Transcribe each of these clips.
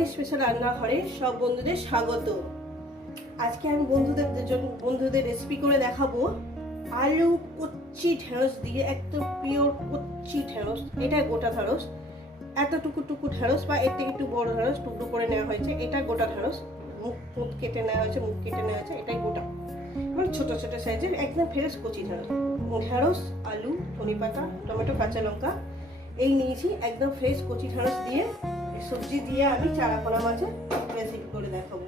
বাঙালি special রান্নাঘরে সব বন্ধুদের স্বাগত। আজকে আমি বন্ধুদের জন্য বন্ধুদের রেসিপি করে দেখাবো। আলু কচ্চি ঢেঁড়স দিয়ে একদম পিওর কচ্চি ঢেঁড়স এটা গোটা ঢেঁড়স। এতটুকু টুকু ঢেঁড়স বা এর থেকে একটু বড় ঢেঁড়স টুকরো করে নেওয়া হয়েছে, এটা গোটা ঢেঁড়স। মুখ মুখ কেটে নেওয়া হয়েছে, মুখ কেটে নেওয়া হয়েছে, এটাই গোটা। মানে ছোটো ছোট সাইজের একদম ফ্রেশ কচি ঢেঁড়স। ঢেঁড়স, আলু ধনে পাতা টমেটো, কাঁচা লঙ্কা, এই নিয়েছি একদম ফ্রেশ কচি ঢেঁড়স দিয়ে। সবজি দিয়ে আমি চারাপোনা মাছের রেসিপি করে দেখাবো।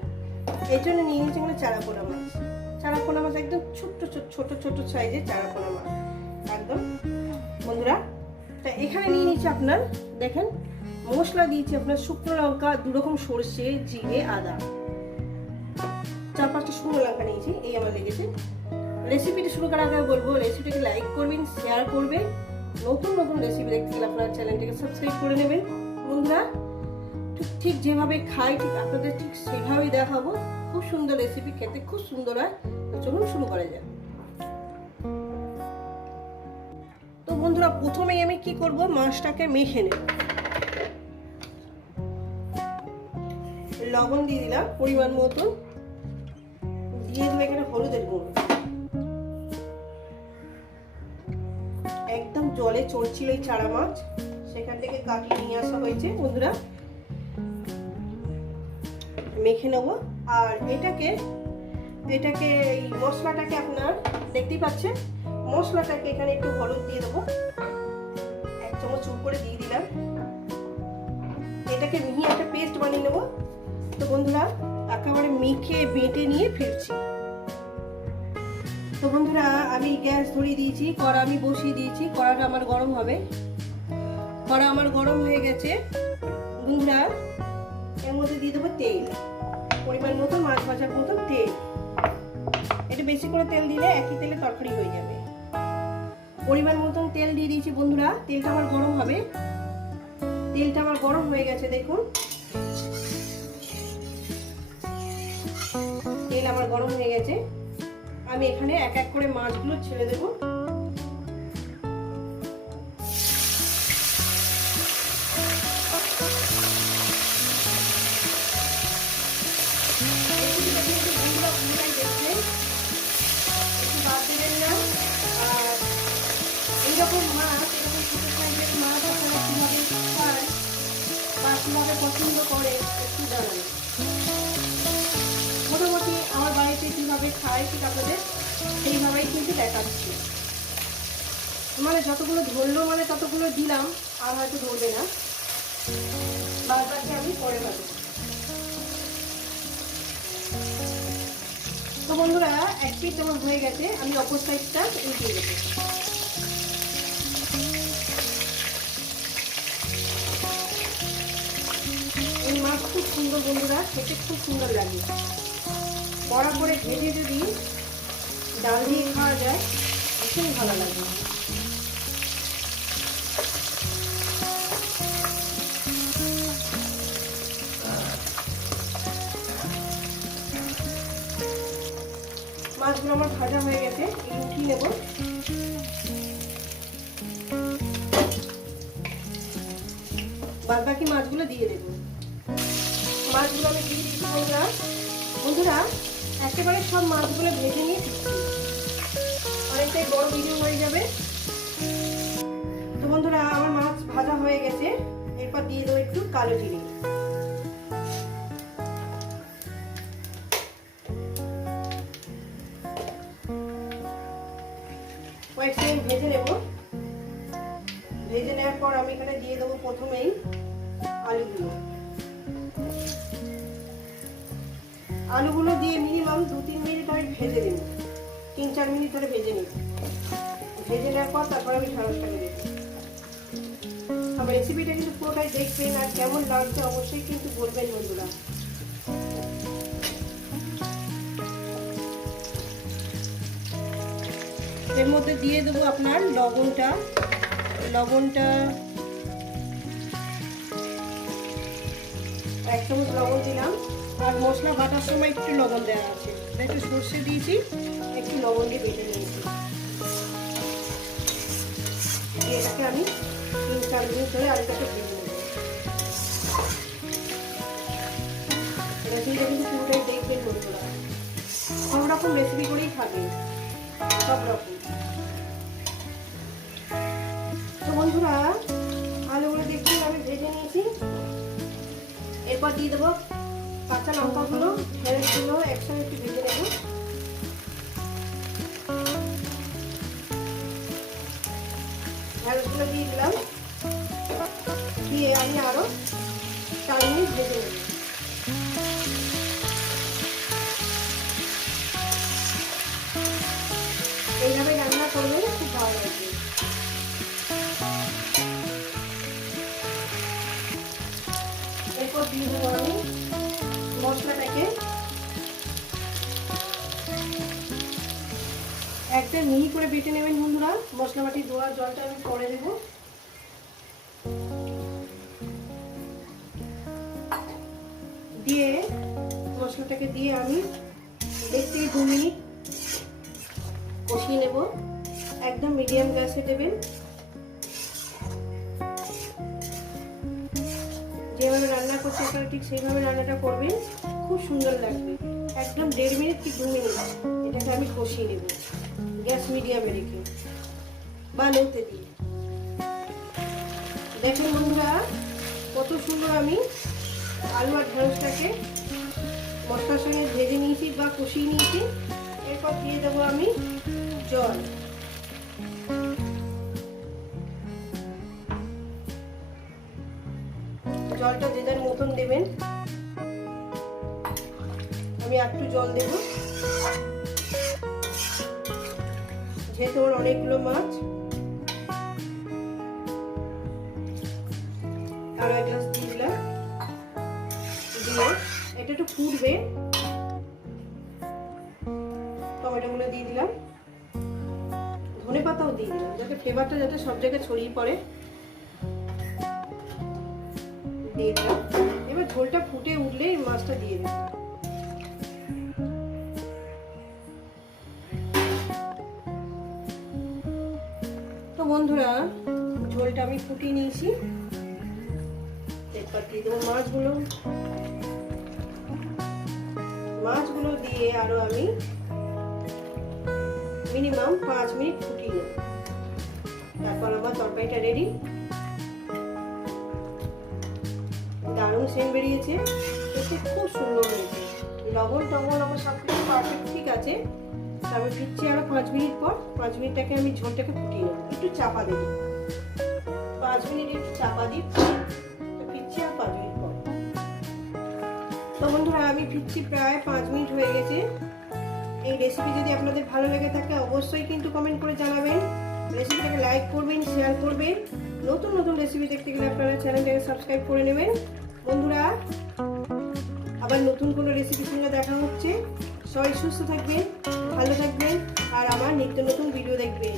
এর জন্য নিয়ে নিয়েছি এখানে চারাপোনা মাছ। চারাপোনা মাছ একদম ছোট্ট ছোট ছোট ছোট সাইজের চারাপোনা মাছ। একদম। বন্ধুরা, তা এখানে নিয়ে নিয়েছি আপনার, দেখেন, মশলা দিয়েছি আপনার শুকনো লঙ্কা দু রকম সর্ষে, জিরে, আদা। চার পাঁচটা শুকনো লঙ্কা নিয়েছি, এই আমার লেগেছে। রেসিপিটা শুরু করার আগে বলব রেসিপিটাকে লাইক করবেন শেয়ার করবেন। নতুন নতুন রেসিপি দেখতে গেলে আপনার চ্যানেলটাকে সাবস্ক্রাইব করে নেবেন। বন্ধুরা ঠিক যেভাবে খাই, ঠিক আপনাদের ঠিক সেভাবেই দেখাবো। খুব সুন্দর রেসিপি খেতে, খুব সুন্দর হয়। তো চলুন শুরু করা যাক। তো বন্ধুরা, প্রথমেই আমি কি করব? মাছটাকে মেখে নেব। লবণ দিয়ে দিলাম পরিমাণ মতন। দিয়ে দেবো এখানে হলুদের গুঁড়ো। একদম জলে চড়ছিল এই চারা মাছ। সেখান থেকে কাটিয়ে নিয়ে আসা হয়েছে। বন্ধুরা মেখে নেব। আর এটাকে এটাকে, এই মশলাটাকে আপনার দেখতেই পাচ্ছেন। মশলাটাকে এখানে একটু হলুদ দিয়ে দেবো। এক চামচ চুপ করে দিয়ে দিলাম। এটাকে মিহি একটা পেস্ট বানিয়ে নেব। তো বন্ধুরা, একেবারে মেখে বেটে নিয়ে ফিরছি তো বন্ধুরা, আমি গ্যাস ধরিয়ে দিয়েছি, কড়া আমি বসিয়ে দিয়েছি, কড়াটা আমার গরম হবে। কড়া আমার গরম হয়ে গেছে। বন্ধুরা, এর মধ্যে দিয়ে দেবো তেল। পরিমাণ মতো, মাছ ভাজার মতো তেল। এটা বেশি করে তেল দিলে একই তেলে তরকারি হয়ে যাবে। পরিমাণ মতন তেল দিয়ে দিয়েছি বন্ধুরা, তেলটা আমার গরম হবে। তেলটা আমার গরম হয়ে গেছে, দেখুন। তেল আমার গরম হয়ে গেছে। আমি এখানে এক এক করে মাছগুলো ছেড়ে দেবো। কীভাবে পছন্দ করে একটু জানান? মোটামুটি আমার বাড়িতে কীভাবে খায় ঠিক আপনাদের, সেইভাবেই কিন্তু দেখাচ্ছি। মানে যতগুলো ধরলো মানে ততগুলো দিলাম, আর হয়তো ধরবে না। বাদ বাকি আমি পরে পাবো। তো বন্ধুরা, এক পিস আমার হয়ে গেছে, আমি অপর সাইডটা উল্টিয়ে দেবো খুব সুন্দর বন্ধুরা, খেতে খুব সুন্দর লাগে। বড়া করে ভেজে যদি ডাল দিয়ে খাওয়া যায়, ভীষণ ভালো লাগে। মাছগুলো আমার ভাজা হয়ে গেছে উঠিয়ে নেব। বাদ বাকি মাছগুলো দিয়ে দেবো। মাছগুলো আমি দিয়ে দিচ্ছি বন্ধুরা। বন্ধুরা, একেবারে সব মাছগুলো ভেজে নিয়ে অনেকটাই বড় ভিডিও হয়ে যাবে। তো বন্ধুরা, আমার মাছ ভাজা হয়ে গেছে। এরপর দিয়ে দেবো একটু কালো জিরে ভেজে নেব। ভেজে নেওয়ার পর আমি এখানে দিয়ে দেবো প্রথমেই আলুগুলো দিয়ে মিনিমাম দু তিন মিনিট আমি ভেজে নেব। তিন চার মিনিট ধরে ভেজে নেব। ভেজে নেওয়ার পর তারপর আমি ঢেঁড়সটাকে দেবো। আমার রেসিপিটা কিন্তু পুরোটাই দেখবেন আর কেমন লাগছে অবশ্যই কিন্তু বলবেন বন্ধুরা। এর মধ্যে দিয়ে দেবো আপনার লবণটা। লবণটা এক চামচ লবণ দিলাম। আর মশলা বাটার সময় একটু লবণ দেওয়া আছে। একটু সর্ষে দিয়েছি, একটু লবণ দিয়ে বেটে নিয়েছি। এটাকে আমি তিন চার মিনিট ধরে আলুটাকে ভেজে নেব। রেসিপিটা কিন্তু পুরোটাই দেখবেন বন্ধুরা। সব রকম রেসিপি করেই খাবেন সব রকম। তো বন্ধুরা, আলুগুলো দেখছি আমি ভেজে নিয়েছি। এরপর দিয়ে দেবো কাঁচা লঙ্কাগুলো ঢেঁড়সগুলো একসঙ্গে একটু ভেজে নেব। ঢেঁড়সগুলো দিয়ে দিলাম। দিয়ে আমি আরও চার মিনিট ভেজে নেব। একটা মিহি করে বেটে নেবেন বন্ধুরা। মশলা বাটি ধোয়া, জলটা আমি পরে দেবো। দিয়ে মশলাটাকে দিয়ে আমি দেড় থেকে দু মিনিট কষিয়ে নেব। একদম মিডিয়াম গ্যাসে দেবেন। যেভাবে রান্না করছে আপনারা ঠিক সেইভাবে রান্নাটা করবেন। খুব সুন্দর লাগবে। একদম দেড় মিনিট কি দু মিনিট। এটাকে আমি কষিয়ে নেব। গ্যাস মিডিয়ামে রেখে বা লোতে দিয়ে। দেখেন বন্ধুরা, কত সুন্দর আমি আলু আর ঢেঁড়সটাকে মশলার সঙ্গে ভেজে নিয়েছি বা কষিয়ে নিয়েছি। এরপর দিয়ে দেবো আমি জল। জলটা যে যার মতন দেবেন। আমি একটু জল দেব। যেহেতু আমার অনেকগুলো মাছ। দিয়ে দিলাম। এটা একটু টমেটোগুলো দিয়ে দিলাম। দিলাম, যাতে ফ্লেভারটা যাতে সব জায়গায় ছড়িয়ে পড়ে। দিয়ে দিলাম। এবার ঝোলটা ফুটে উঠলে মাছটা দিয়ে দেবো তো বন্ধুরা, ঝোলটা আমি ফুটিয়ে নিয়েছি। এরপর দিয়ে দেবো মাছগুলো। মাছগুলো দিয়ে আরও আমি মিনিমাম পাঁচ মিনিট ফুটিয়ে নেব। তারপর আমার তরকারিটা রেডি দারুণ সেন্ট বেরিয়েছে। দেখতে খুব সুন্দর হয়েছে। লবণ টবণ আমার সব কিছু পারফেক্ট ঠিক আছে। আমি ফিরছি আরও পাঁচ মিনিট পর। পাঁচ মিনিটটাকে আমি ঝোলটাকে ফুটিয়ে নেব। একটু চাপা দেবো পাঁচ মিনিট একটু চাপা তো ফিরছি আর পাঁচ মিনিট পর। তো বন্ধুরা, আমি ফিরছি প্রায় পাঁচ মিনিট হয়ে গেছে। এই রেসিপি যদি আপনাদের ভালো লেগে থাকে, অবশ্যই কিন্তু কমেন্ট করে জানাবেন। রেসিপিটাকে লাইক করবেন শেয়ার করবেন। নতুন নতুন রেসিপি দেখতে গেলে আপনারা চ্যানেলটাকে সাবস্ক্রাইব করে নেবেন। বন্ধুরা, আবার নতুন কোনো রেসিপির সঙ্গে দেখা হচ্ছে। সবাই সুস্থ থাকবেন, ভালো থাকবেন, আর আমার নিত্য নতুন ভিডিও দেখবেন।